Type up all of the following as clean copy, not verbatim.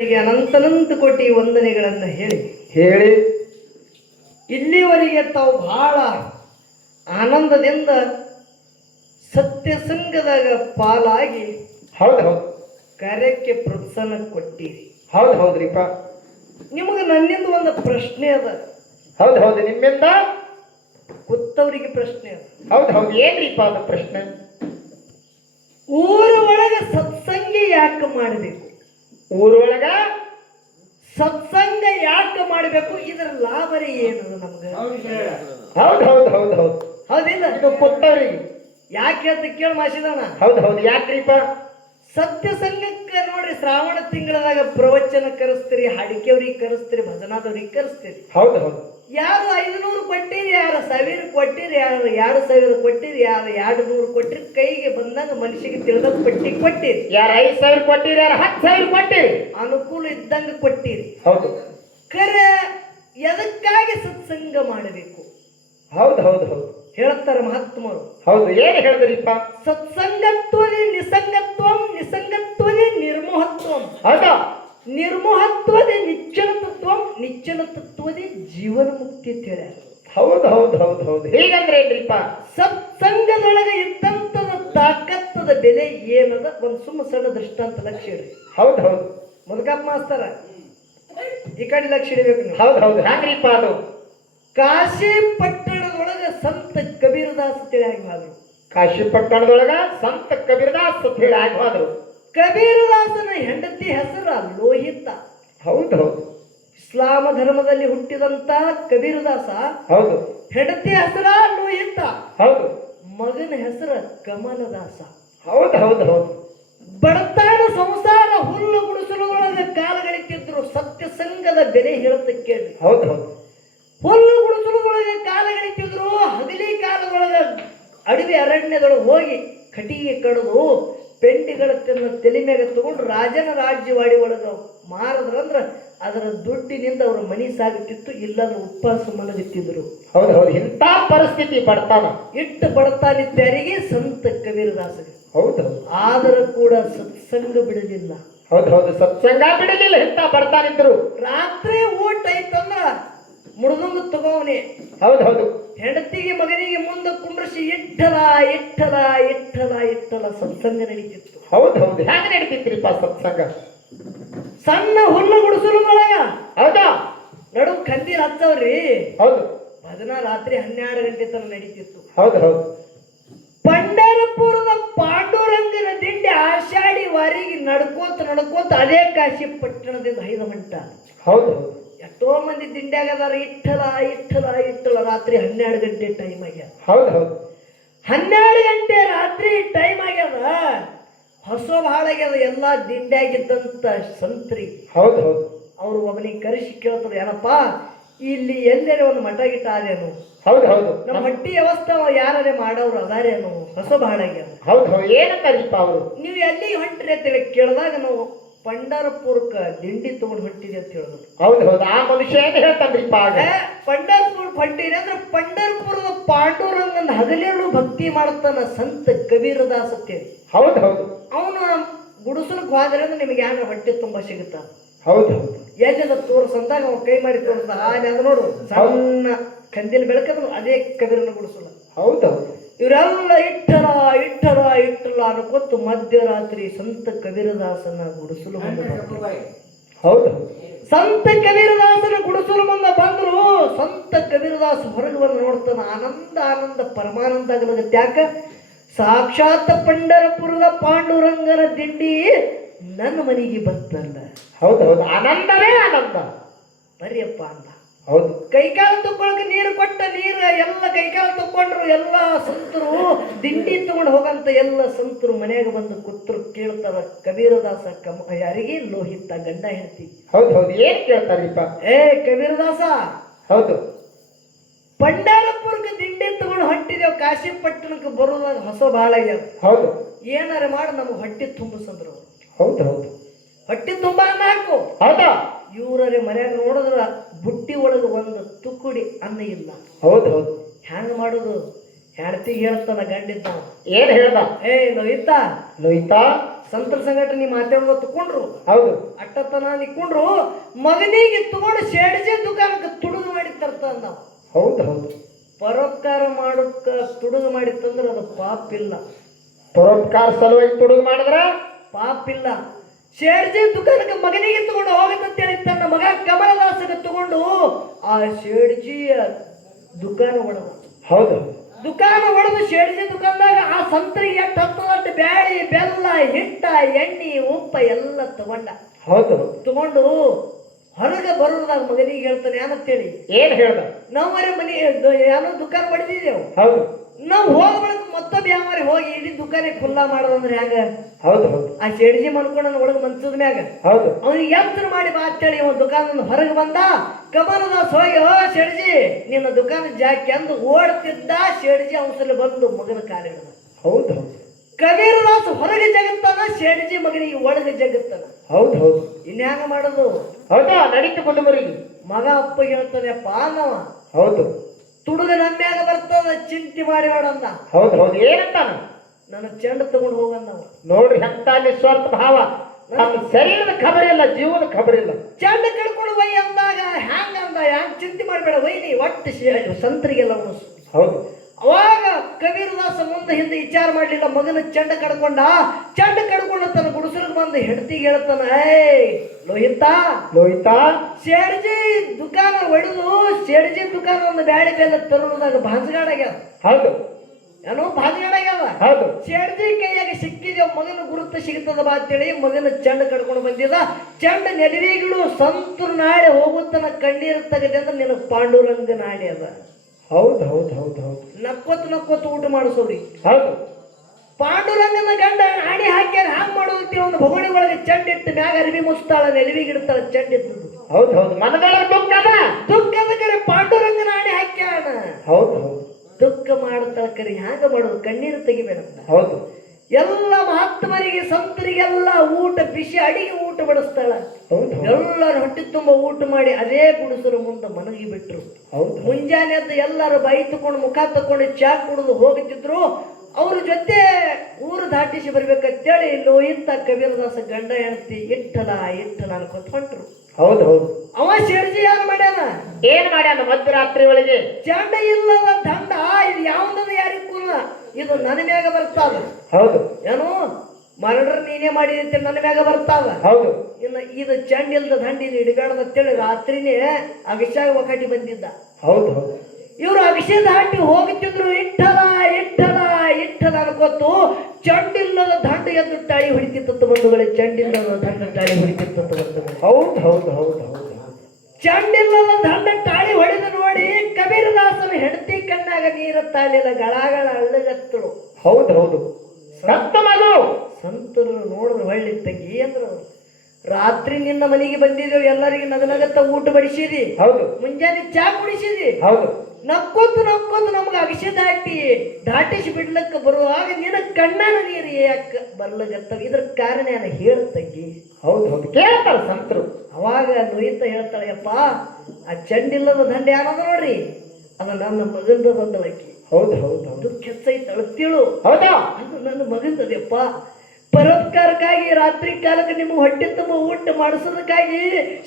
ಅನಂತನಂತ ಕೋಟಿ ವಂದನೆಗಳನ್ನು ಹೇಳಿ ಹೇಳಿ ಇಲ್ಲಿವರೆಗೆ ತಾವು ಬಹಳ ಆನಂದದಿಂದ ಸತ್ಯಸಂಗದಾಗ ಪಾಲಾಗಿ ಹೌದು ಹೌದು ಕಾರ್ಯಕ್ಕೆ ಪ್ರೋತ್ಸಾಹ ಕೊಟ್ಟಿರಿ. ಹೌದು ಹೌದ್ರಿಪ್ಪ. ನಿಮಗೆ ನನ್ನಿಂದ ಒಂದು ಪ್ರಶ್ನೆ ಅದ. ಹೌದು ಹೌದು, ನಿಮ್ಮಿಂದ ಗೊತ್ತವರಿಗೆ ಪ್ರಶ್ನೆ ಅದ. ಹೌದು ಹೌದು, ಏನ್ರಿಪ್ಪ ಅದು ಪ್ರಶ್ನೆ? ಊರ ಒಳಗೆ ಸತ್ಸಂಗ ಯಾಕೆ ಮಾಡಬೇಕು? ಊರೊಳಗ ಸತ್ಸಂಗ ಯಾಕೆ ಮಾಡಬೇಕು? ಇದರ ಲಾಭರೇ ಏನು ನಮ್ಗೆ? ಹೌದು ಹೌದು ಹೌದು ಹೌದು ಹೌದಿಲ್ಲ? ಇದು ಕೊಟ್ಟವರಿಗೆ ಯಾಕೆ ಅಂತ ಕೇಳಿ ಮಾಸಿದಾನ. ಹೌದು ಹೌದು, ಯಾಕ್ರಿಪ್ಪ? ಸತ್ಯ ಸಂಘಕ್ಕೆ ನೋಡ್ರಿ, ಶ್ರಾವಣ ತಿಂಗಳದಾಗ ಪ್ರವಚನ ಕರೆಸ್ತೀರಿ, ಹಾಡಿಕೆಯವ್ರಿಗೆ ಕರೆಸ್ತೀರಿ, ಭಜನಾದವ್ರಿಗೆ ಕರೆಸ್ತೀರಿ. ಹೌದು ಹೌದು, ಯಾರು 500 ಕೊಟ್ಟಿರಿ, ಯಾರು 1000 ಕೊಟ್ಟಿರಿ, ಯಾರು 2000 ಕೊಟ್ಟಿರಿ, ಯಾರು 200 ಕೊಟ್ಟಿರಿ, ಕೈಗೆ ಬಂದಾಗ ಮನುಷ್ಯಗೆ ತಿಳಿದ ಪಟ್ಟಿ ಕೊಟ್ಟಿರಿ. ಯಾರು 5000 ಕೊಟ್ಟಿರಿ, ಯಾರು 10,000 ಕೊಟ್ಟಿರಿ, ಅನುಕೂಲ ಇದ್ದಂಗ ಕೊಟ್ಟಿರಿ. ಹೌದು ಖರೆ ಎದಕ್ಕಾಗಿ ಸತ್ಸಂಗ ಮಾಡಬೇಕು? ಹೌದು ಹೌದು ಹೌದು ಹೇಳ್ತಾರೆ ಮಹಾತ್ಮರು. ಹೌದು, ಏನು ಹೇಳಿದ್ರಿಪ್ಪ? ಸತ್ಸಂಗತ್ವದಿ ನಿಸಂಗತ್ವಂ, ನಿಸಂಗತ್ವದಿ ನಿರ್ಮೋಹತ್ವಂ, ಹೌದಾ? ನಿರ್ಮೋಹತ್ವದಿ ನಿಶ್ಚಲ ತತ್ವಂ, ನಿಶ್ಚಲ ತತ್ವದಿ ಜೀವನ ಮುಕ್ತಿ ಅಂತ ಹೇಳ್ಯಾರ. ಹೌದು ಹೌದು ಹೌದು ಹೌದು, ಹೀಗಂದ್ರೆ ಏನ್ರಿಪ್ಪ? ಸತ್ಸಂಗದೊಳಗೆ ಇದ್ದಂತದ ತಾಕತ್ತದ ಬೆಲೆ ಏನದ ಒಂದು ಸಣ್ಣ ದೃಷ್ಟಾಂತ ಲಕ್ಷ ಇಡ್ರಿ. ಹೌದು ಹೌದು, ಮುದುಕಪ್ಪ ಮಾಸ್ತರ ಈ ಕಡೆ ಲಕ್ಷ ಇಡಬೇಕು ನೀವು. ಹೌದು ಹೌದು, ಹ್ಯಾಂಗ್ರಿಪ್ಪ ಅದು? ಕಾಶಿ ಪಟ್ಟಣದೊಳಗೆ ಸಂತ ಕಬೀರದಾಸ್ ತಿಳಿ ಹೋದ್ರು. ಕಾಶಿ ಪಟ್ಟಣದೊಳಗ ಸಂತ ಕಬೀರದಾಸ್ ಹೇಳಿ ಹೋದ್ರು. ಕಬೀರದಾಸನ ಹೆಂಡತಿ ಹೆಸರ ಲೋಹಿತ. ಹೌದು ಹೌದು, ಇಸ್ಲಾಮ ಧರ್ಮದಲ್ಲಿ ಹುಟ್ಟಿದಂತ ಕಬೀರದಾಸ. ಹೌದು, ಹೆಂಡತಿ ಹೆಸರ ಲೋಹಿತ, ಹೌದು, ಮಗನ ಹೆಸರ ಕಮಲದಾಸ. ಹೌದು ಹೌದು ಹೌದು, ಬಡತನ ಸಂಸಾರ ಹುಲ್ಲು ಗುಡಿಸಲುಗಳೊಳಗೆ ಕಾಲಗಳಿತಿದ್ರು. ಸತ್ಯ ಸಂಘದ ಬೆಲೆ ಹೇಳುತ್ತ ಕೇಳಿ. ಹೌದು ಹೌದು, ಹುಲ್ಲು ಗುಡಿಸಲುಗಳೊಳಗೆ ಕಾಲಗಳಿತಿದ್ರು. ಹಗಲಿ ಕಾಲದೊಳಗೆ ಅಡವಿ ಅರಣ್ಯದೊಳಗೆ ಹೋಗಿ ಕಟಿಗೆ ಕಡಿದು ಪೆಂಡಿಗಳನ್ನ ತಲೆ ಮೇಲೆ ತಗೊಂಡು ರಾಜನ ರಾಜ್ಯವಾಡಿ ಒಳಗೆ ಮಾರದ್ರಂದ್ರ ಅದರ ದುಡ್ಡಿನಿಂದ ಅವ್ರ ಮನಿ ಸಾಗುತ್ತಿತ್ತು, ಇಲ್ಲದ ಉಪವಾಸ ಮಲಗುತ್ತಿದ್ರು. ಹೌದು ಹೌದು, ಇಂಥ ಪರಿಸ್ಥಿತಿ ಬಡತನ ಇಟ್ಟು ಬಡತಾನಿದ್ದಾರಿಗೆ ಸಂತ ಕಬೀರದಾಸರಿಗೆ. ಹೌದು, ಆದರೂ ಕೂಡ ಸತ್ಸಂಗ ಬಿಡಲಿಲ್ಲ. ಹೌದು ಹೌದು, ಸತ್ಸಂಗ ಬಿಡಲಿಲ್ಲ. ಇಂಥ ಬಡತಾನಿದ್ರು. ರಾತ್ರಿ ಊಟ ಐತಂದ್ರ ಮುಡ್ದಂಗ ತಗೋವನೆ. ಹೌದು ಹೌದು, ಹೆಂಡತಿಗೆ ಮಗನಿಗೆ ಮುಂದೆ ಕುಂಡ್ರಿಸಿ ಇಟ್ಟಲ ಇಟ್ಟಲ ಇಟ್ಟಲ ಇಟ್ಟಲ ಸತ್ಸಂಗ ನಡೀತಿತ್ತು. ಹೌದು ಹೌದು, ಹ್ಯಾಂಗ ನಡೀತಿತ್ರಿಪ್ಪ ಸತ್ಸಂಗ? ಸಣ್ಣ ಹುಲ್ಲು ಗುಡಿಸಲುಗಳಾಗ ಹೌದಾ ನಡು ಕಂದೀಲ್ ಹತ್ತವ್ರಿ. ಹೌದು, ಭಜನಾ ರಾತ್ರಿ 12 ಗಂಟೆ ತನಕ ನಡೀತಿತ್ತು. ಹೌದು ಹೌದು, ಪಂಢರಪುರದ ಪಾಂಡುರಂಗನ ದಿಂಡಿ ಆಷಾಢಿ ವಾರಿಗೆ ನಡ್ಕೋತ ನಡ್ಕೋತ ಅದೇ ಕಾಶಿ ಪಟ್ಟಣದಿಂದ 5 ಗಂಟ. ಹೌದು, ಎಷ್ಟೋ ಮಂದಿ ದಿಂಡ್ಯಾಗದಾರ. ಇಟ್ಟಲ ಇಟ್ಟಲ ಇಟ್ಟಲ ರಾತ್ರಿ 12 ಗಂಟೆ ಟೈಮ್ ಆಗ್ಯದ. ಹೌದು ಹೌದು, 12 ಗಂಟೆ ರಾತ್ರಿ ಟೈಮ್ ಆಗ್ಯದ. ಹೊಸ ಹಾಳಾಗ್ಯದ ಎಲ್ಲ ದಿಂಡ್ಯಾಗಿದ್ದಂತ ಸಂತ್ರಿ. ಹೌದು ಹೌದು, ಅವ್ರು ಒಬ್ಬನಿಗೆ ಕರೆಸಿ ಕೇಳ್ತಾರೆ, ಏನಪ್ಪಾ ಇಲ್ಲಿ ಎಲ್ಲೇ ಒಂದು ಮಠ ಗಿಟ್ಟ ಆದೇನು? ಹೌದು ಹೌದು, ನಮ್ಮ ಮಟ್ಟಿ ವ್ಯವಸ್ಥೆ ಯಾರೇ ಮಾಡೋರು ಅದಾರೇನು? ಹೊಸ ಹಾಳಾಗ್ಯದ. ಹೌದು ಹೌದು, ಏನಂತಾರಿಪ್ಪ ಅವರು? ನೀವು ಎಲ್ಲಿ ಹೊಂಟ್ರಿ ಅಂತೇಳಿ ಕೇಳಿದಾಗ ನಾವು ಪಂಢರಪುರಕ್ಕೆ ದಿಂಡಿ ತಗೊಂಡು ಹೊಂಟಿದೆ ಅಂತ ಹೇಳಿದ್ರು. ಹೌದು ಹೌದು, ಆ ಮನುಷ್ಯ ಏನು ಹೇಳ್ತಾನ್ರಿಪ್ಪ? ಆಗ ಪಂಢರಪುರ ಹೊಂಟಿದೆ ಅಂದ್ರೆ ಪಂಢರಪುರದ ಪಾಂಡುರಂಗನ ಹಗಲೇಳು ಭಕ್ತಿ ಮಾಡ್ತಾನ ಸಂತ ಕಬೀರದಾಸ ಅಂತೇಳಿ. ಹೌದು ಹೌದು, ಅವನು ಗುಡಿಸಲಕ್ಕೆ ಹೋದ್ರೆ ಅಂದ್ರೆ ನಿಮಗೆ ಯಾರ ಹೊಟ್ಟೆ ತುಂಬಾ ಸಿಗುತ್ತ. ಹೌದು ಹೌದು, ಎಲ್ಲಿದ ತೋರಿಸಂದಾಗ ಅವ ಕೈ ಮಾಡಿ ತೋರಿಸ್ದ. ಅದು ನೋಡು ಸಣ್ಣ ಕಂದಿನ ಬೆಳಕದ್ರು ಅದೇ ಕಬೀರನ ಗುಡಿಸಲು. ಹೌದು ಹೌದು, ಇವರೆಲ್ಲ ಇಟ್ಟಲ ಇಟ್ಟಲ ಇಟ್ಟಲ ಅನ್ಕೊತ್ತು ಮಧ್ಯರಾತ್ರಿ ಸಂತ ಕಬೀರದಾಸನ ಗುಡಿಸಲು ಬಂದು. ಹೌದು, ಸಂತ ಕಬೀರದಾಸನ ಗುಡಿಸಲು ಮುಂದೆ ಬಂದ್ರು. ಸಂತ ಕಬೀರದಾಸ ಹೊರಗೆ ಬಂದು ನೋಡ್ತಾನ. ಆನಂದ ಆನಂದ ಪರಮಾನಂದ ಆಗಲಾಗತ್ತೆ. ಯಾಕ? ಸಾಕ್ಷಾತ್ ಪಂಢರಪುರದ ಪಾಂಡುರಂಗನ ದಿಂಡಿ ನನ್ನ ಮನೆಗೆ ಬಂತಲ್ಲ. ಹೌದು ಹೌದು, ಆನಂದವೇ ಆನಂದ. ಬರಿಯಪ್ಪ ಅಂದ. ಹೌದು, ಕೈಕಾಲ ತಕ್ಕೊಳಕ್ಕೆ ನೀರು ಕೊಟ್ಟ. ನೀರು ಎಲ್ಲ ಕೈಕಾಲ ತಕ್ಕೊಂಡ್ರು. ಎಲ್ಲ ಸಂತರು ದಿಂಡಿ ತಗೊಂಡು ಹೋಗಂತ ಎಲ್ಲ ಸಂತರು ಮನೆಯಾಗ ಬಂದು ಕೂತರು. ಕೇಳ್ತಾರ ಕಬೀರದಾಸ ಯಾರಿಗೆ? ಲೋಹಿತ ಗಂಡ ಹೆಂಡತಿ. ಹೌದು ಹೌದು, ಏನ್ ಕೇಳ್ತಾರಿಪ್ಪ? ಕಬೀರದಾಸ, ಹೌದು, ಪಂಢರಪುರಕ್ಕೆ ದಿಂಡಿ ತಗೊಂಡು ಹೊಂಟಿದೇವ್, ಕಾಶಿ ಪಟ್ಟಣಕ್ಕೆ ಬರೋದಾಗ ಹೊಸ ಬಾಳಾಗ್ಯಾವ. ಹೌದು, ಏನಾರ ಮಾಡಿ ನಮ್ಗೆ ಹೊಟ್ಟೆ ತುಂಬಿಸಂದ್ರು. ಹೌದು ಹೌದು, ಹೊಟ್ಟೆ ತುಂಬಾ ನಾಲ್ಕು. ಹೌದಾ? ಇವ್ರೇ ಮನ್ಯಾಗ ನೋಡಿದ್ರ ಬುಟ್ಟಿ ಒಳಗೆ ಒಂದು ತುಕುಡಿ ಅನ್ನ ಇಲ್ಲ. ಹೌದು ಹೌದು, ಹ್ಯಾಂಗ ಮಾಡುದು? ಹೆಂಡತಿಗೆ ಹೇಳ್ತಾನ ಗಂಡಿದ್ದ. ಏನ್ ಹೇಳ್ದ? ಲೋಹಿತಾ, ಲೋಹಿತಾ ಸಂತರ ಸಂಗಟ ನೀ ಮಾತಾಡುವ ತಕೊಂಡ್ರು ಹೌದು ಅಟ್ಟತನ ನಿಕ್ಕೊಂಡ್ರು ಮಗನಿಗೆ ತಗೊಂಡು ಶೇಡ್ಜೆ ದುಕಾನಕ್ಕೆ ತುಡುಗು ಮಾಡಿ ತರ್ತಾನ ನಾವು. ಹೌದು ಹೌದು ಪರೋಪಕಾರ ಮಾಡೋಕ್ಕ ತುಡುಗು ಮಾಡಿ ತಂದ್ರೆ ಅದು ಪಾಪಿಲ್ಲ. ಪರೋಪಕಾರ ಸಲುವಾಗಿ ತುಡುಗು ಮಾಡಿದ್ರ ಪಾಪಿಲ್ಲ. ಶೇಡ್ಜಿ ದುಕಾನಕ್ಕೆ ಮಗನಿಗೆ ತಗೊಂಡು ಹೋಗತ್ತಂತೇಳಿ ತನ್ನ ಮಗ ಕಮಲದಾಸಗೆ ತಗೊಂಡು ಆ ಶೇಡ್ಜಿಯ ದುಕಾನ ಒಳಗ ಹೌದು ದುಕಾನ ಒಳದು ಶೇಡ್ಜಿ ದುಕಾನದಾಗ ಆ ಸಂತರಿಗೆ ಎಷ್ಟು ಹತ್ತು ಬ್ಯಾಳಿ ಬೆಲ್ಲ ಹಿಟ್ಟ ಎಣ್ಣೆ ಉಪ್ಪ ಎಲ್ಲ ತಗೊಂಡ. ಹೌದು ತಗೊಂಡು ಹೊರಗೆ ಬರೋದಾಗ ಮಗನಿಗೆ ಹೇಳ್ತಾನೆ ಏನಂತೇಳಿ ಏನ್ ಹೇಳ್ದ ನಾವರೇ ಮನೆ ಏನೋ ದುಕಾನ ಹೊಡೆದಿದ್ದೇವು. ಹೌದು ನಾವು ಹೋಗ್ಬಳಕ ಮತ್ತೊಬ್ಬ ಯಾವಾರಿ ಹೋಗಿ ಇಡೀ ದುಕಾನಿಗೆ ಖುಲ್ಲಾ ಮಾಡೋದಂದ್ರೆ ಹೆಂಗ? ಹೌದು ಹೌದು ಆ ಶೆಡ್ಜಿ ಮನ್ಕೊಂಡು ನನ್ನ ಒಳಗೆ ಮನ್ಸದ ಮ್ಯಾಗ ಹೌದು ಅವನಿಗೆ ಎತ್ತರ ಮಾಡಿ ಬಾ ಅಂತೇಳಿ ಇವ ದುಕಾನದಿಂದ ಹೊರಗೆ ಬಂದ. ಕಮಲದಾಸ್ ಹೋಗಿ ಓ ಶೆಡ್ಜಿ ನಿನ್ನ ದುಕಾನ ಜಾಕಿ ಅಂದು ಓಡ್ತಿದ್ದ. ಶೆಡ್ಜಿ ಅವಸಲಿ ಬಂದು ಮಗನ ಕಾಲಿಡ. ಹೌದು ಹೌದು ಕಬೀರದಾಸ್ ಹೊರಗೆ ಜಗತ್ತಾನ, ಶೆಡ್ಜಿ ಮಗನಿಗೆ ಒಳಗೆ ಜಗತ್ತಾನ. ಹೌದು ಹೌದು ಇನ್ಯಾಂಗ ಮಾಡೋದು? ಹೌದಾ ನಡೀತು ಕುಟುಂಬರಿಗೆ ಮಗ ಅಪ್ಪ ಹೇಳ್ತಾನೆ ಪಾನವ ಹೌದು ತುಡುಗ ನಮ್ಮ್ಯಾಗ ಬರ್ತದ ಚಿಂತೆ ಮಾಡಿ ಮಾಡಂದ. ಹೌದು ಹೌದು ಏನಂತಾನ ನನ್ನ ಚೆಂಡ ತಗೊಂಡು ಹೋಗಂದವ. ನೋಡ್ರಿ ಎಂತ ನಿಸ್ವಾರ್ಥ ಭಾವ. ನಮ್ಮ ಶರೀರದ ಖಬರ್ ಇಲ್ಲ, ಜೀವದ ಖಬರ್ ಇಲ್ಲ. ಚೆಂಡ ಕಡ್ಕೊಂಡು ಒಯ್ ಅಂದಾಗ ಹ್ಯಾಂಗ ಅಂದ ಹ್ಯಾಂಗ ಚಿಂತೆ ಮಾಡಬೇಡ ಒಯ್ನಿ ಒಟ್ಟು ಸಂತರಿಗೆಲ್ಲ ಉಣಿಸು. ಹೌದು ಅವಾಗ ಕಬೀರದಾಸ ಮುಂದೆ ಹಿಂದೆ ವಿಚಾರ ಮಾಡ್ಲಿಲ್ಲ. ಮಗನ ಚೆಂಡ ಕಡ್ಕೊಂಡ. ಚೆಂಡ ಕಡ್ಕೊಂಡು ತನ್ನ ಗುಡಿಸಲಿಗೆ ಬಂದು ಹೆಂಡತಿಗೆ ಹೇಳ್ತಾನ ಏಯ್ ಲೋಹಿತಾ ಲೋಹಿತಾ ಶೇಡ್ಜಿ ದುಕಾನ ಒಡೆದು ಶೇಡ್ಜಿ ದುಕಾನ ಒಂದು ಬ್ಯಾಳಿ ಬೆಲ್ಲ ತರುವುದಾಗ ಭಾಂಜಗಾಡಾಗ್ಯಾವ. ಹೌದು ಏನೋ ಭಾಂಜಗಾಡಾಗ್ಯಾವ. ಹೌದು ಶೇಡ್ಜಿ ಕೈಯಾಗ ಸಿಕ್ಕಿದೇವ್ ಮಗನ ಗುರುತು ಸಿಗ್ತದ ಬಾ ಅಂತೇಳಿ ಮಗನ ಚೆಂಡ ಕಡ್ಕೊಂಡು ಬಂದಿದ. ಚೆಂಡ ನೆಲವಿಗಳು ಸಂತರು ನಾಳೆ ಹೋಗುತ್ತನ ಕಣ್ಣೀರು ತೆಗೆದೆ ಅಂದ್ರೆ ನಿನಗೆ ಪಾಂಡುರಂಗ ನಾಡಿ ಅದ. ಹೌದು ಹೌದು ಹೌದು ಹೌದು ನಕ್ಕೊತ್ತು ಊಟ ಮಾಡಿಸೋರಿ. ಹೌದು ಪಾಂಡುರಂಗನ ಗಂಡ ಆಡಿ ಹಾಕ್ಯಾರ ಹಾಂಗ್ ಮಾಡೋದಕ್ಕೆ ಒಂದು ಭಗವಣಿ ಒಳಗೆ ಚೆಂಡ ಇಟ್ಟು ಮ್ಯಾಗ ಅರಿವಿ ಮುಸ್ತಾಳ ನೆಲವಿಗೆ ಇಡ್ತಾಳ ಚೆಂಡ ಇದ್ದದ್ದು. ಹೌದು ಹೌದು ಮನದೊಳಗೆ ದುಃಖದ ದುಃಖದ ಕರೆ ಪಾಂಡುರಂಗನ ಆಡಿ ಹಾಕ್ಯಾಣ. ಹೌದು ಹೌದು ದುಃಖ ಮಾಡ್ತಾಳ ಕರೆ ಹ್ಯಾಂಗ ಮಾಡೋದು ಕಣ್ಣೀರು ತೆಗಿಬೇಡಂತ. ಹೌದು ಎಲ್ಲ ಮಹಾತ್ಮರಿಗೆ ಸಂತರಿಗೆಲ್ಲ ಊಟ ಬಿಸಿ ಅಡಿಗೆ ಊಟ ಬಡಿಸ್ತಾಳ. ಹೌದು ಎಲ್ಲರೂ ಹೊಟ್ಟೆ ತುಂಬ ಊಟ ಮಾಡಿ ಅದೇ ಗುಡಿಸಲು ಮುಂದೆ ಮನಗಿ ಬಿಟ್ರು. ಹೌದು ಮುಂಜಾನೆ ಎದ್ದು ಎಲ್ಲರೂ ಬೈ ತಕೊಂಡು ಮುಖ ತಕೊಂಡು ಚಾ ಕುಡಿದು ಹೋಗುತ್ತಿದ್ರು. ಅವ್ರ ಜೊತೆ ಊರು ದಾಟಿಸಿ ಬರ್ಬೇಕಂತೇಳಿ ಲೋಹಿತ ಕಬೀರದಾಸ ಗಂಡ ಹೆಂಡತಿ ಇಟ್ಟಲ ಇಟ್ಟಲ ಅನ್ಕೊಂತ ಹೊಂಟ್ರು. ಹೌದು ಹೌದು ಅವ ಶೆಡ್ಜಿ ಯಾರು ಮಾಡ್ಯಾನ? ಏನ್ ಮಾಡ್ಯಾನ ಮಧ್ಯರಾತ್ರಿ ಒಳಗೆ? ಚಂಡ ಇಲ್ಲದ ದಂಡ ಇದು ಯಾವ್ದದ ಯಾರಿಗೂ ಇದು ನನ್ನ ಮ್ಯಾಗ ಬರ್ತಾವ. ಹೌದು ಏನು ಮರ್ಡರ್ ನೀನೇ ಮಾಡಿದಂತೆ ನನ್ನ ಮ್ಯಾಗ ಬರ್ತಾವ. ಹೌದು ಇನ್ನು ಇದು ಚಂಡ ಇಲ್ದ ದಂಡ ಇದು ಹಿಡಿಗಾಡದಂತೇಳಿ ರಾತ್ರಿನೇ ಅಭಿಷೇಕ ಒಕಟಿ ಬಂದಿದ್ದ. ಹೌದು ಹೌದು ಇವ್ರು ಅಭಿಷೇಕ ದಾಟಿ ಹೋಗುತ್ತಿದ್ರು. ಇಟ್ಟಲ ಇಟ್ಟಲ ಇಟ್ಟಲ ಅನ್ಕೊತ್ತು ಚಂಡಿಲ್ಲದ ದಂಡ ಎದ್ದು ಟಾಳಿ ಹೊಡಿತಿತ್ತು ಬಂಧುಗಳೇ. ಚಂಡಿಲ್ಲದ ದಂಡ ಟಾಳಿ ಹೊಡಿತಿತ್ತು ಬಂಧುಗಳೇ. ಹೌದು ಹೌದು ಹೌದು ಹೌದು ಚಂಡಿಲ್ಲದ ದಂಡ ಟಾಳಿ ಹೊಡೆದು ನೋಡಿ ಕಬೀರದಾಸನ ಹೆಂಡತಿ ಕಣ್ಣಾಗ ನೀರು ತಾಳಿಲ್ಲ. ಗಳಗಳ ಅಳ್ಳಗತ್ತಳು. ಹೌದು ಹೌದು ಸತ್ತ ಮಗು. ಸಂತರು ನೋಡಿದ್ರು ಹೊಳ್ಳಿ ತಂಗಿ ಅಂದ್ರು ರಾತ್ರಿ ನಿನ್ನ ಮನೆಗೆ ಬಂದಿದ್ದೇವೆ ಎಲ್ಲರಿಗೆ ನಗನಗತ್ತ ಊಟ ಬಡಿಸಿದಿ. ಹೌದು ಮುಂಜಾನೆ ಚಾ ಕುಡಿಸಿದಿ. ಹೌದು ನಕ್ಕೊಂದು ನಮ್ಗೆ ಅಗಸೆ ದಾಟಿಸಿ ಬಿಡ್ಲಕ್ಕ ಬರುವಾಗ ನಿನ್ನ ಕಣ್ಣಾನ ನೀರು ಯಾಕ ಬರ್ಲಗತ್ತವ? ಇದ್ರ ಕಾರಣ ಏನ ಹೇಳ್ತಂಗಿ. ಹೌದು ಹೌದು ಕೇಳ್ತಾರ ಸಂತರು. ಅವಾಗ ಲೋಹಿತ ಹೇಳ್ತಾಳೆ ಯಪ್ಪ ಆ ಚಂಡಿಲ್ಲದ ದಂಡ ಯಾನದ ನೋಡ್ರಿ ಅದು ನನ್ನ ಮಗಂದ ಬಂದಳಕ್ಕಿ. ಹೌದು ಹೌದು ಹೌದು ಅದು ಕೆಚ್ಚೈತ ಅಳತಿಳು. ಹೌದಾ ಅದು ನನ್ನ ಮಗಂದದಪ್ಪ. ಪರೋಪಕಾರಕ್ಕಾಗಿ ರಾತ್ರಿ ಕಾಲಕ್ಕೆ ನಿಮಗೆ ಹೊಟ್ಟೆ ತುಂಬ ಊಟ ಮಾಡಿಸೋದಕ್ಕಾಗಿ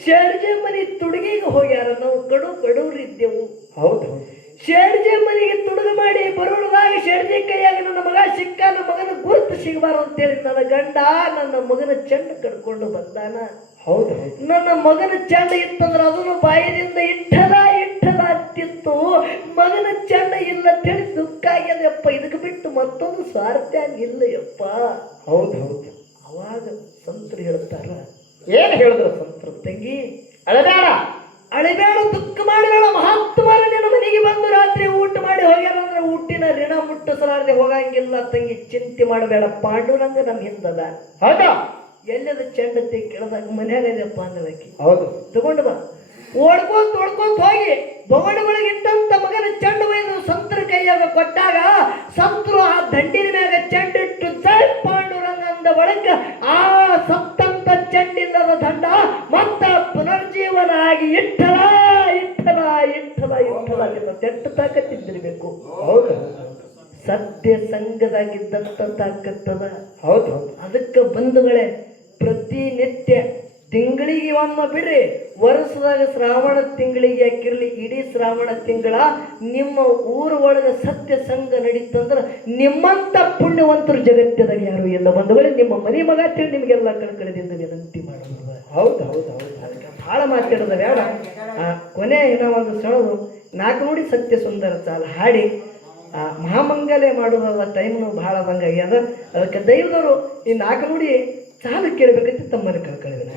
ಶೇಡ್ಜೆ ಮನೆ ತುಡುಗಿಗೆ ಹೋಗ್ಯಾರ. ನಾವು ಬಡವರಿದ್ದೆವು. ಹೌದು ಹೌದು ಶೇಡ್ಜೆ ಮನೆಗೆ ತುಡುಗು ಮಾಡಿ ಬರೋದಾಗ ಶೇಡ್ಜೆ ಕೈಯಾಗ ನನ್ನ ಮಗ ಸಿಕ್ಕ. ನನ್ನ ಮಗನ ಗುರುತು ಸಿಗಬಾರ್ದು ಅಂತೇಳಿ ನನ್ನ ಗಂಡ ನನ್ನ ಮಗನ ಚೆಂಡ ಕಡ್ಕೊಂಡು ಬಂದಾನ. ಹೌದು ಹೌದು ನನ್ನ ಮಗನ ಚೆಂಡ ಇತ್ತಂದ್ರೆ ಅದನ್ನು ಬಾಯದಿಂದ ಇಟ್ಟದ ಇಟ್ಟದ ಅಂತಿತ್ತು. ಮಗನ ಚೆಂಡ ಇಲ್ಲ ತಿಳಿ ದುಃಖ ಆಗ್ಯದಪ್ಪ. ಇದಕ್ಕೆ ಬಿಟ್ಟು ಮತ್ತೊಂದು ಸ್ವಾರ್ಥ ಇಲ್ಲ ಯಪ್ಪ. ಹೌದು ಹೌದು ಅವಾಗ ಸಂತರು ಹೇಳ್ತಾರ ಏನ್ ಹೇಳಿದ್ರು ಸಂತರು? ತಂಗಿ ಅಳಬೇಡ ಅಳಬೇಡ ದುಃಖ ಮಾಡಬೇಡ. ಮಹಾತ್ಮರ ನಿನ್ನ ಮನೆಗೆ ಬಂದು ರಾತ್ರಿ ಊಟ ಮಾಡಿ ಹೋಗ್ಯಾರ ಅಂದ್ರೆ ಊಟಿನ ಋಣ ಮುಟ್ಟಿಸಲಾರದೆ ಹೋಗಂಗಿಲ್ಲ ತಂಗಿ. ಚಿಂತೆ ಮಾಡಬೇಡ. ಪಾಂಡುರಂಗ ನಮ್ಮ ಹಿಂದದ. ಹೌದಾ ಎಲ್ಲದ ಚೆಂಡತೆ ಕೇಳಿದಾಗ ಮನ್ಯಾಗ ಇದೆಯಪ್ಪ ಅಂದಳಕಿ. ಹೌದು ತಗೊಂಡು ಬಾ. ಓಡ್ಕೊಂತ ಹೋಗಿ ಬೊಗಣಿ ಒಳಗೆ ಇಟ್ಟಂತ ಮಗನ ಚೆಂಡು ಒಯ್ದು ಸಂತರ ಕೈಯಾಗ ಕೊಟ್ಟಾಗ ಸಂತರು ಆ ದಂಡಿನ ಮ್ಯಾಗ ಚೆಂಡಿಟ್ಟು ಜೈ ಪಾಂಡುರಂಗ ಅಂದ ಒಳಗ ಆ ಸತ್ತಂತ ಚೆಂಡಿಲ್ಲದ ದಂಡ ಮತ್ತ ಪುನರ್ಜೀವನ ಆಗಿ ಇಟ್ಟಲ ಇಟ್ಟಲ ಇಟ್ಟಲ ಇಟ್ಟಲ ತೆಟ್ಟು ತಾಕತ್ತಿದ್ದಿರ್ಬೇಕು. ಹೌದು ಸತ್ಯ ಸಂಘದಾಗಿದ್ದಂತ ತಾಕತ್ತದ. ಹೌದು ಹೌದು. ಅದಕ್ಕೆ ಬಂಧುಗಳೇ, ಪ್ರತಿನಿತ್ಯ ತಿಂಗಳಿಗೆ ಒಮ್ಮೆ ಬಿಡ್ರಿ, ವರ್ಷದಾಗ ಶ್ರಾವಣ ತಿಂಗಳಿಗೆ ಯಾಕಿರ್ಲಿ, ಇಡೀ ಶ್ರಾವಣ ತಿಂಗಳ ನಿಮ್ಮ ಊರ ಒಳಗೆ ಸತ್ಯ ಸಂಘ ನಡೀತಂದ್ರೆ ನಿಮ್ಮಂತ ಪುಣ್ಯವಂತರು ಜಗತ್ತದಾಗ ಯಾರು ಇಲ್ಲ ಬಂಧುಗಳೇ. ನಿಮ್ಮ ಮರಿ ಮಗ ತಿಳಿ ನಿಮಗೆಲ್ಲ ಕಳ್ಕಳಿದಿಂದ ವಿನಂತಿ ಮಾಡೋದು. ಹೌದು ಹೌದು ಹೌದು. ಅದಕ್ಕೆ ಭಾಳ ಮಾತಾಡೋದು ಬೇಡ. ಕೊನೆ ಏನೋ ಒಂದು ಸೆಳೆದು ನಾಲ್ಕು ನುಡಿ ಸತ್ಯ ಸುಂದರ ಚಾಲ ಹಾಡಿ ಮಹಾಮಂಗಲೆ ಮಾಡುವ ಟೈಮ್ನು ಭಾಳ ಬಂಗಾಗ್ಯದ. ಅದಕ್ಕೆ ದೈವದವರು ಈ ನಾಲ್ಕು ನುಡಿ ಚಾಲು ಕೇಳಬೇಕಂತ ತಮ್ಮಲ್ಲಿ ಕಳ್ಕಳಿದ.